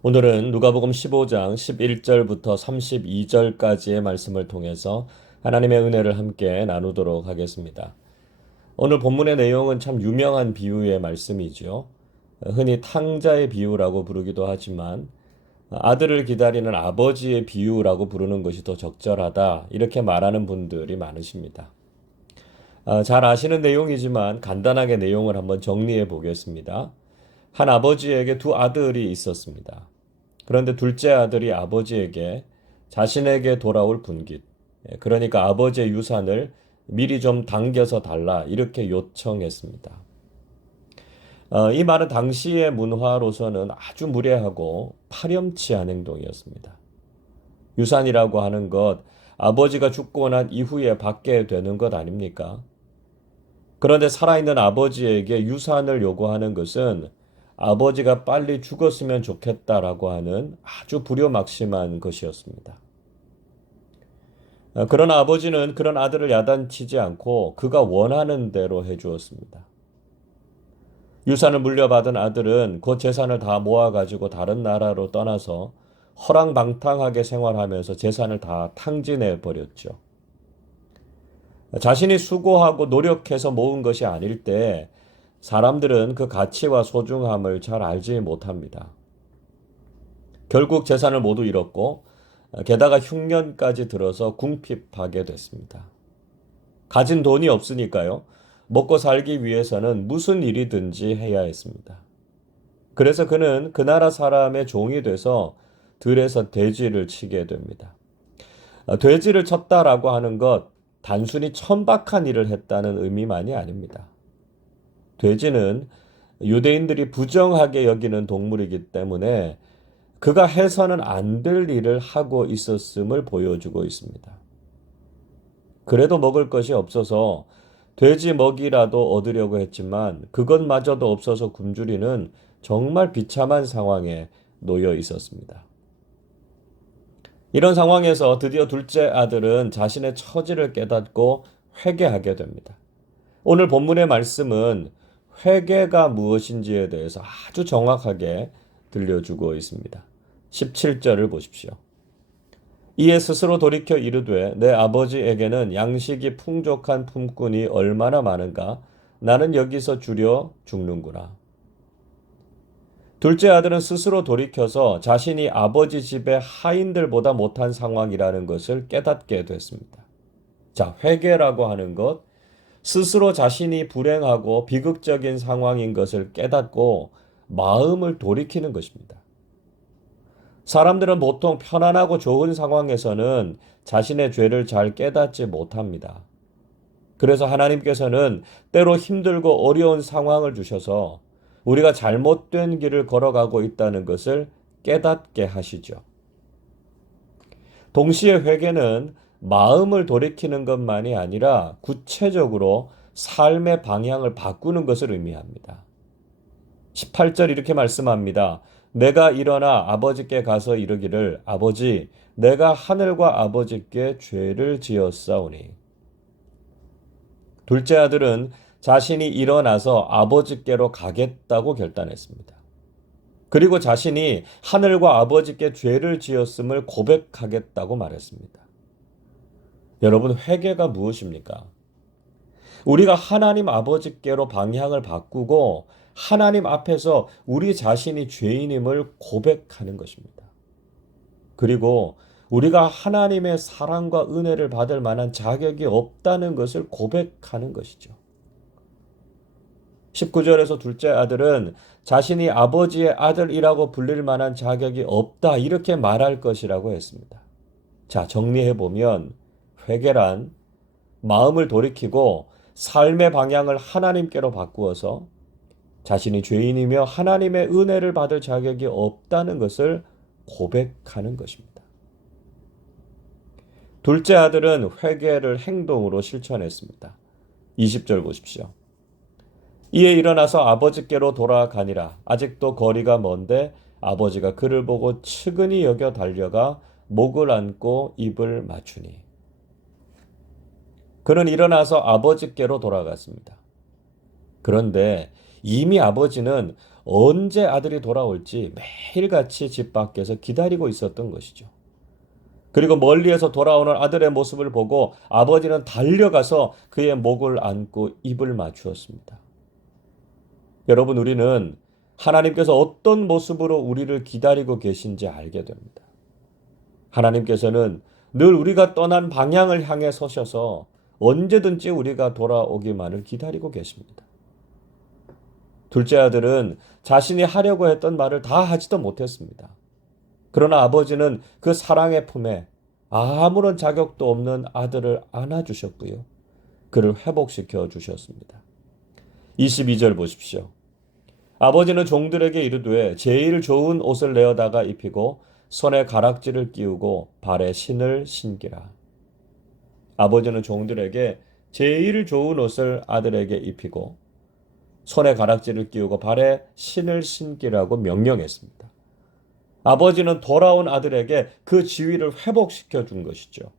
오늘은 누가복음 15장 11절부터 32절까지의 말씀을 통해서 하나님의 은혜를 함께 나누도록 하겠습니다. 오늘 본문의 내용은 참 유명한 비유의 말씀이죠. 흔히 탕자의 비유라고 부르기도 하지만 아들을 기다리는 아버지의 비유라고 부르는 것이 더 적절하다, 이렇게 말하는 분들이 많으십니다. 잘 아시는 내용이지만 간단하게 내용을 한번 정리해 보겠습니다. 한 아버지에게 두 아들이 있었습니다. 그런데 둘째 아들이 아버지에게 자신에게 돌아올 분깃, 그러니까 아버지의 유산을 미리 좀 당겨서 달라, 이렇게 요청했습니다. 이 말은 당시의 문화로서는 아주 무례하고 파렴치한 행동이었습니다. 유산이라고 하는 것, 아버지가 죽고 난 이후에 받게 되는 것 아닙니까? 그런데 살아있는 아버지에게 유산을 요구하는 것은 아버지가 빨리 죽었으면 좋겠다라고 하는 아주 불효막심한 것이었습니다. 그러나 아버지는 그런 아들을 야단치지 않고 그가 원하는 대로 해주었습니다. 유산을 물려받은 아들은 그 재산을 다 모아가지고 다른 나라로 떠나서 허랑방탕하게 생활하면서 재산을 다 탕진해 버렸죠. 자신이 수고하고 노력해서 모은 것이 아닐 때 사람들은 그 가치와 소중함을 잘 알지 못합니다. 결국 재산을 모두 잃었고 게다가 흉년까지 들어서 궁핍하게 됐습니다. 가진 돈이 없으니까요. 먹고 살기 위해서는 무슨 일이든지 해야 했습니다. 그래서 그는 그 나라 사람의 종이 돼서 들에서 돼지를 치게 됩니다. 돼지를 쳤다라고 하는 것, 단순히 천박한 일을 했다는 의미만이 아닙니다. 돼지는 유대인들이 부정하게 여기는 동물이기 때문에 그가 해서는 안 될 일을 하고 있었음을 보여주고 있습니다. 그래도 먹을 것이 없어서 돼지 먹이라도 얻으려고 했지만 그것마저도 없어서 굶주리는 정말 비참한 상황에 놓여 있었습니다. 이런 상황에서 드디어 둘째 아들은 자신의 처지를 깨닫고 회개하게 됩니다. 오늘 본문의 말씀은 회개가 무엇인지에 대해서 아주 정확하게 들려주고 있습니다. 17절을 보십시오. 이에 스스로 돌이켜 이르되 내 아버지에게는 양식이 풍족한 품꾼이 얼마나 많은가, 나는 여기서 주려 죽는구나. 둘째 아들은 스스로 돌이켜서 자신이 아버지 집의 하인들보다 못한 상황이라는 것을 깨닫게 됐습니다. 자, 회개라고 하는 것, 스스로 자신이 불행하고 비극적인 상황인 것을 깨닫고 마음을 돌이키는 것입니다. 사람들은 보통 편안하고 좋은 상황에서는 자신의 죄를 잘 깨닫지 못합니다. 그래서 하나님께서는 때로 힘들고 어려운 상황을 주셔서 우리가 잘못된 길을 걸어가고 있다는 것을 깨닫게 하시죠. 동시에 회개는 마음을 돌이키는 것만이 아니라 구체적으로 삶의 방향을 바꾸는 것을 의미합니다. 18절 이렇게 말씀합니다. 내가 일어나 아버지께 가서 이르기를 아버지, 내가 하늘과 아버지께 죄를 지었사오니. 둘째 아들은 자신이 일어나서 아버지께로 가겠다고 결단했습니다. 그리고 자신이 하늘과 아버지께 죄를 지었음을 고백하겠다고 말했습니다. 여러분, 회개가 무엇입니까? 우리가 하나님 아버지께로 방향을 바꾸고 하나님 앞에서 우리 자신이 죄인임을 고백하는 것입니다. 그리고 우리가 하나님의 사랑과 은혜를 받을 만한 자격이 없다는 것을 고백하는 것이죠. 19절에서 둘째 아들은 자신이 아버지의 아들이라고 불릴 만한 자격이 없다, 이렇게 말할 것이라고 했습니다. 자, 정리해보면 회개란 마음을 돌이키고 삶의 방향을 하나님께로 바꾸어서 자신이 죄인이며 하나님의 은혜를 받을 자격이 없다는 것을 고백하는 것입니다. 둘째 아들은 회개를 행동으로 실천했습니다. 20절 보십시오. 이에 일어나서 아버지께로 돌아가니라. 아직도 거리가 먼데 아버지가 그를 보고 측은히 여겨 달려가 목을 안고 입을 맞추니. 그는 일어나서 아버지께로 돌아갔습니다. 그런데 이미 아버지는 언제 아들이 돌아올지 매일같이 집 밖에서 기다리고 있었던 것이죠. 그리고 멀리에서 돌아오는 아들의 모습을 보고 아버지는 달려가서 그의 목을 안고 입을 맞추었습니다. 여러분, 우리는 하나님께서 어떤 모습으로 우리를 기다리고 계신지 알게 됩니다. 하나님께서는 늘 우리가 떠난 방향을 향해 서셔서 언제든지 우리가 돌아오기만을 기다리고 계십니다. 둘째 아들은 자신이 하려고 했던 말을 다 하지도 못했습니다. 그러나 아버지는 그 사랑의 품에 아무런 자격도 없는 아들을 안아주셨고요. 그를 회복시켜 주셨습니다. 22절 보십시오. 아버지는 종들에게 이르되 제일 좋은 옷을 내어다가 입히고 손에 가락지를 끼우고 발에 신을 신기라. 아버지는 종들에게 제일 좋은 옷을 아들에게 입히고 손에 가락지를 끼우고 발에 신을 신기라고 명령했습니다. 아버지는 돌아온 아들에게 그 지위를 회복시켜 준 것이죠.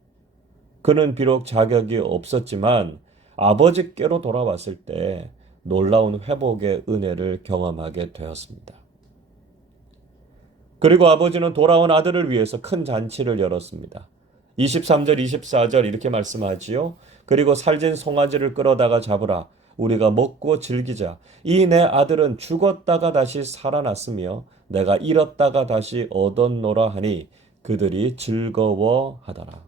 그는 비록 자격이 없었지만 아버지께로 돌아왔을 때 놀라운 회복의 은혜를 경험하게 되었습니다. 그리고 아버지는 돌아온 아들을 위해서 큰 잔치를 열었습니다. 23절, 24절 이렇게 말씀하지요. 그리고 살진 송아지를 끌어다가 잡으라. 우리가 먹고 즐기자. 이 내 아들은 죽었다가 다시 살아났으며 내가 잃었다가 다시 얻었노라 하니 그들이 즐거워하더라.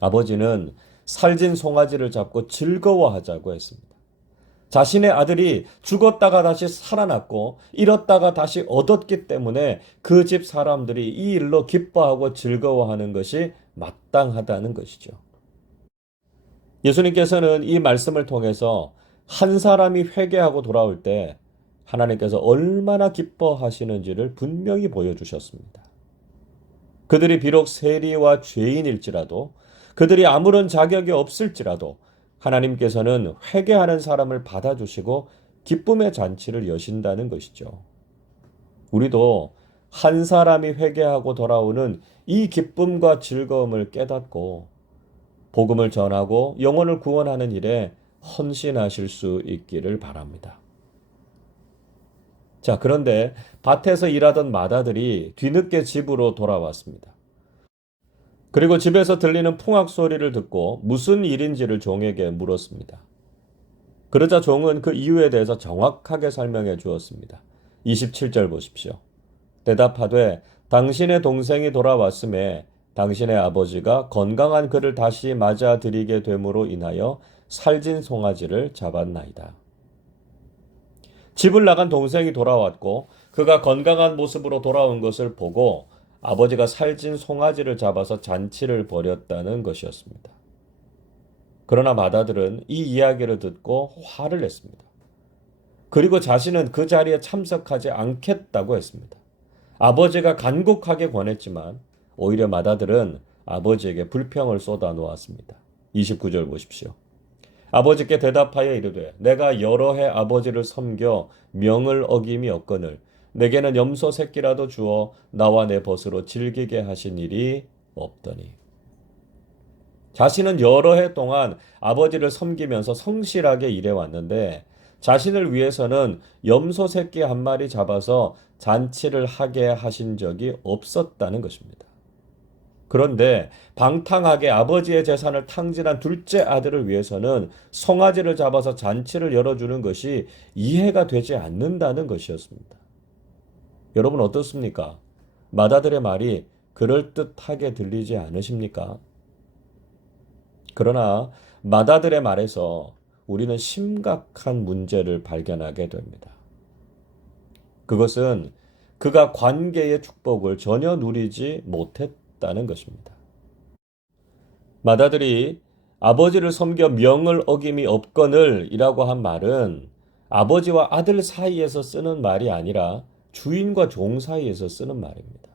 아버지는 살진 송아지를 잡고 즐거워하자고 했습니다. 자신의 아들이 죽었다가 다시 살아났고 잃었다가 다시 얻었기 때문에 그 집 사람들이 이 일로 기뻐하고 즐거워하는 것이 마땅하다는 것이죠. 예수님께서는 이 말씀을 통해서 한 사람이 회개하고 돌아올 때 하나님께서 얼마나 기뻐하시는지를 분명히 보여주셨습니다. 그들이 비록 세리와 죄인일지라도 그들이 아무런 자격이 없을지라도 하나님께서는 회개하는 사람을 받아주시고 기쁨의 잔치를 여신다는 것이죠. 우리도 한 사람이 회개하고 돌아오는 이 기쁨과 즐거움을 깨닫고 복음을 전하고 영혼을 구원하는 일에 헌신하실 수 있기를 바랍니다. 자, 그런데 밭에서 일하던 마다들이 뒤늦게 집으로 돌아왔습니다. 그리고 집에서 들리는 풍악 소리를 듣고 무슨 일인지를 종에게 물었습니다. 그러자 종은 그 이유에 대해서 정확하게 설명해 주었습니다. 27절 보십시오. 대답하되 당신의 동생이 돌아왔음에 당신의 아버지가 건강한 그를 다시 맞아들이게 됨으로 인하여 살진 송아지를 잡았나이다. 집을 나간 동생이 돌아왔고 그가 건강한 모습으로 돌아온 것을 보고 아버지가 살진 송아지를 잡아서 잔치를 벌였다는 것이었습니다. 그러나 마다들은 이 이야기를 듣고 화를 냈습니다. 그리고 자신은 그 자리에 참석하지 않겠다고 했습니다. 아버지가 간곡하게 권했지만 오히려 마다들은 아버지에게 불평을 쏟아 놓았습니다. 29절 보십시오. 아버지께 대답하여 이르되 내가 여러 해 아버지를 섬겨 명을 어김이 없거늘 내게는 염소 새끼라도 주어 나와 내 벗으로 즐기게 하신 일이 없더니. 자신은 여러 해 동안 아버지를 섬기면서 성실하게 일해왔는데 자신을 위해서는 염소 새끼 한 마리 잡아서 잔치를 하게 하신 적이 없었다는 것입니다. 그런데 방탕하게 아버지의 재산을 탕진한 둘째 아들을 위해서는 송아지를 잡아서 잔치를 열어주는 것이 이해가 되지 않는다는 것이었습니다. 여러분 어떻습니까? 마다들의 말이 그럴듯하게 들리지 않으십니까? 그러나 마다들의 말에서 우리는 심각한 문제를 발견하게 됩니다. 그것은 그가 관계의 축복을 전혀 누리지 못했다는 것입니다. 마다들이 아버지를 섬겨 명을 어김이 없거늘 이라고 한 말은 아버지와 아들 사이에서 쓰는 말이 아니라 주인과 종 사이에서 쓰는 말입니다.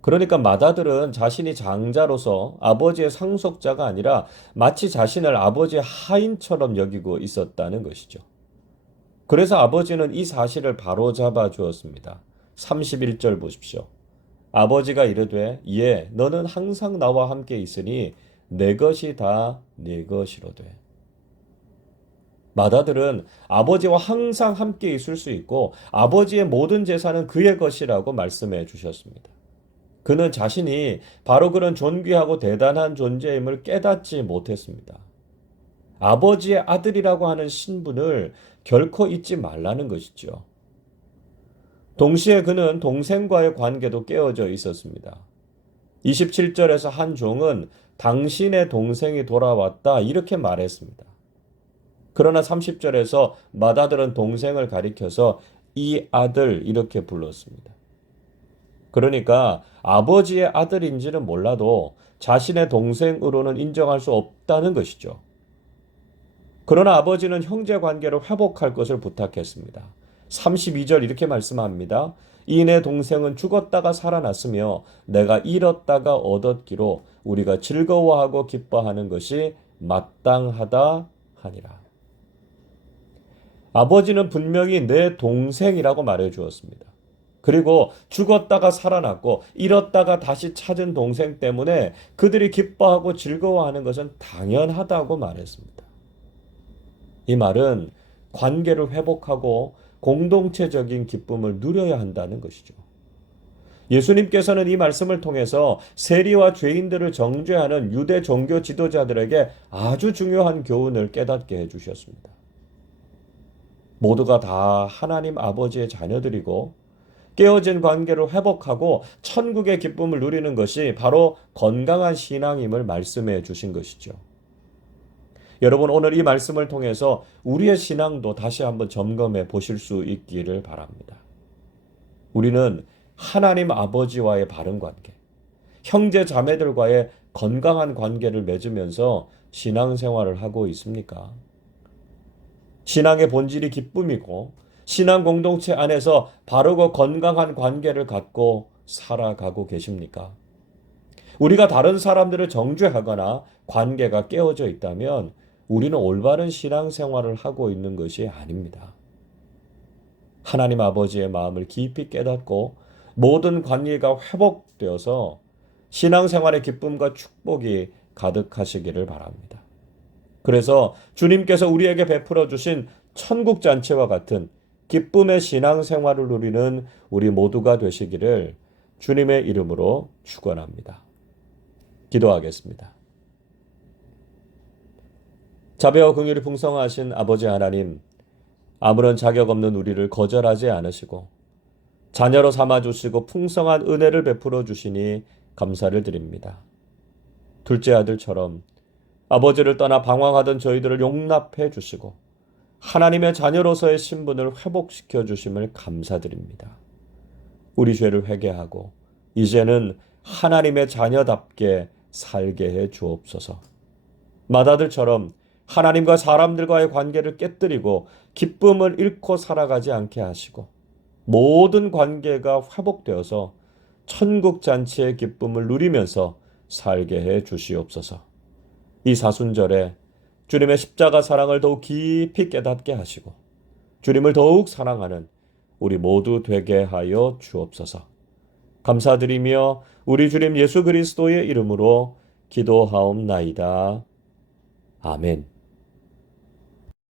그러니까 마다들은 자신이 장자로서 아버지의 상속자가 아니라 마치 자신을 아버지의 하인처럼 여기고 있었다는 것이죠. 그래서 아버지는 이 사실을 바로잡아 주었습니다. 31절 보십시오. 아버지가 이르되 예 너는 항상 나와 함께 있으니 내 것이 다 네 것이로되. 맏아들은 아버지와 항상 함께 있을 수 있고 아버지의 모든 재산은 그의 것이라고 말씀해 주셨습니다. 그는 자신이 바로 그런 존귀하고 대단한 존재임을 깨닫지 못했습니다. 아버지의 아들이라고 하는 신분을 결코 잊지 말라는 것이죠. 동시에 그는 동생과의 관계도 깨어져 있었습니다. 27절에서 한 종은 당신의 동생이 돌아왔다 이렇게 말했습니다. 그러나 30절에서 맏아들은 동생을 가리켜서 이 아들 이렇게 불렀습니다. 그러니까 아버지의 아들인지는 몰라도 자신의 동생으로는 인정할 수 없다는 것이죠. 그러나 아버지는 형제 관계를 회복할 것을 부탁했습니다. 32절 이렇게 말씀합니다. 이 내 동생은 죽었다가 살아났으며 내가 잃었다가 얻었기로 우리가 즐거워하고 기뻐하는 것이 마땅하다 하니라. 아버지는 분명히 내 동생이라고 말해 주었습니다. 그리고 죽었다가 살아났고 잃었다가 다시 찾은 동생 때문에 그들이 기뻐하고 즐거워하는 것은 당연하다고 말했습니다. 이 말은 관계를 회복하고 공동체적인 기쁨을 누려야 한다는 것이죠. 예수님께서는 이 말씀을 통해서 세리와 죄인들을 정죄하는 유대 종교 지도자들에게 아주 중요한 교훈을 깨닫게 해주셨습니다. 모두가 다 하나님 아버지의 자녀들이고 깨어진 관계를 회복하고 천국의 기쁨을 누리는 것이 바로 건강한 신앙임을 말씀해 주신 것이죠. 여러분 오늘 이 말씀을 통해서 우리의 신앙도 다시 한번 점검해 보실 수 있기를 바랍니다. 우리는 하나님 아버지와의 바른 관계, 형제 자매들과의 건강한 관계를 맺으면서 신앙생활을 하고 있습니까? 신앙의 본질이 기쁨이고 신앙 공동체 안에서 바르고 건강한 관계를 갖고 살아가고 계십니까? 우리가 다른 사람들을 정죄하거나 관계가 깨어져 있다면 우리는 올바른 신앙생활을 하고 있는 것이 아닙니다. 하나님 아버지의 마음을 깊이 깨닫고 모든 관계가 회복되어서 신앙생활의 기쁨과 축복이 가득하시기를 바랍니다. 그래서 주님께서 우리에게 베풀어 주신 천국 잔치와 같은 기쁨의 신앙생활을 누리는 우리 모두가 되시기를 주님의 이름으로 축원합니다. 기도하겠습니다. 자비와 긍휼이 풍성하신 아버지 하나님, 아무런 자격 없는 우리를 거절하지 않으시고 자녀로 삼아주시고 풍성한 은혜를 베풀어 주시니 감사를 드립니다. 둘째 아들처럼 아버지를 떠나 방황하던 저희들을 용납해 주시고 하나님의 자녀로서의 신분을 회복시켜 주심을 감사드립니다. 우리 죄를 회개하고 이제는 하나님의 자녀답게 살게 해 주옵소서. 맏아들처럼 하나님과 사람들과의 관계를 깨뜨리고 기쁨을 잃고 살아가지 않게 하시고 모든 관계가 회복되어서 천국 잔치의 기쁨을 누리면서 살게 해 주시옵소서. 이 사순절에 주님의 십자가 사랑을 더욱 깊이 깨닫게 하시고 주님을 더욱 사랑하는 우리 모두 되게 하여 주옵소서. 감사드리며 우리 주님 예수 그리스도의 이름으로 기도하옵나이다. 아멘.